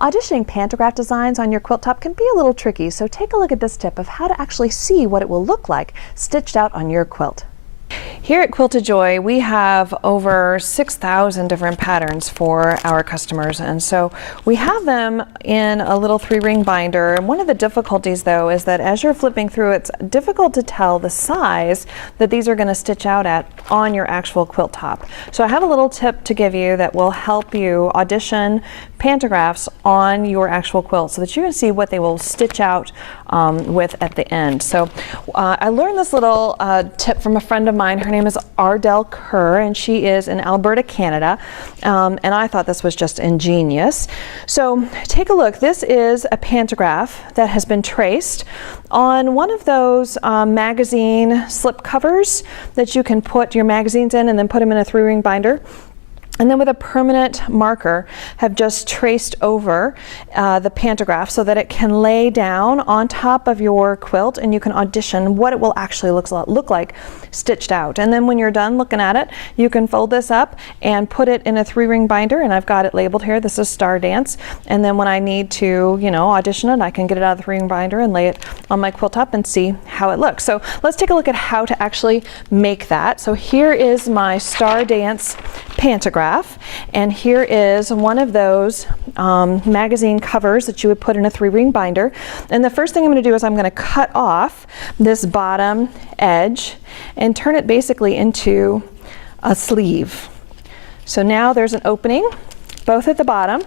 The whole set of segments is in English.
Auditioning pantograph designs on your quilt top can be a little tricky, so take a look at this tip of how to actually see what it will look like stitched out on your quilt. Here at Quilted Joy, we have over 6,000 different patterns for our customers, and so we have them in a little 3-ring binder. And one of the difficulties, though, is that as you're flipping through, it's difficult to tell the size that these are going to stitch out at on your actual quilt top. So I have a little tip to give you that will help you audition pantographs on your actual quilt so that you can see what they will stitch out with at the end. So I learned this little tip from a friend of mine. Her name is Ardell Kerr, and she is in Alberta, Canada, and I thought this was just ingenious. So take a look. This is a pantograph that has been traced on one of those magazine slip covers that you can put your magazines in and then put them in a 3-ring binder. And then with a permanent marker have just traced over the pantograph so that it can lay down on top of your quilt and you can audition what it will actually look like stitched out. And then when you're done looking at it, you can fold this up and put it in a 3-ring binder, and I've got it labeled here. This is Star Dance. And then when I need to, audition it, I can get it out of the 3-ring binder and lay it on my quilt top and see how it looks. So let's take a look at how to actually make that. So here is my Star Dance pantograph. And here is one of those magazine covers that you would put in a 3-ring binder. And the first thing I'm going to do is I'm going to cut off this bottom edge and turn it basically into a sleeve. So now there's an opening both at the bottom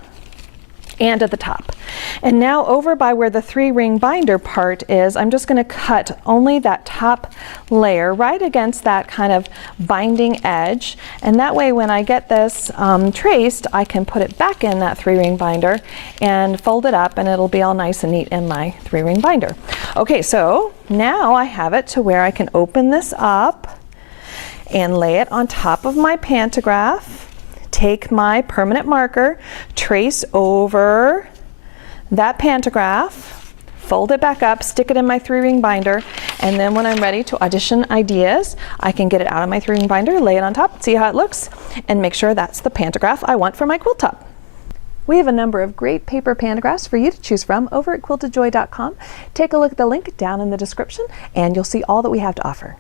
and at the top. And now over by where the 3-ring binder part is, I'm just going to cut only that top layer right against that kind of binding edge, and that way when I get this traced, I can put it back in that 3-ring binder and fold it up, and it'll be all nice and neat in my 3-ring binder. Okay, so now I have it to where I can open this up and lay it on top of my pantograph, take my permanent marker, trace over that pantograph, fold it back up, stick it in my 3-ring binder, and then when I'm ready to audition ideas, I can get it out of my 3-ring binder, lay it on top, see how it looks, and make sure that's the pantograph I want for my quilt top. We have a number of great paper pantographs for you to choose from over at quiltedjoy.com. Take a look at the link down in the description, and you'll see all that we have to offer.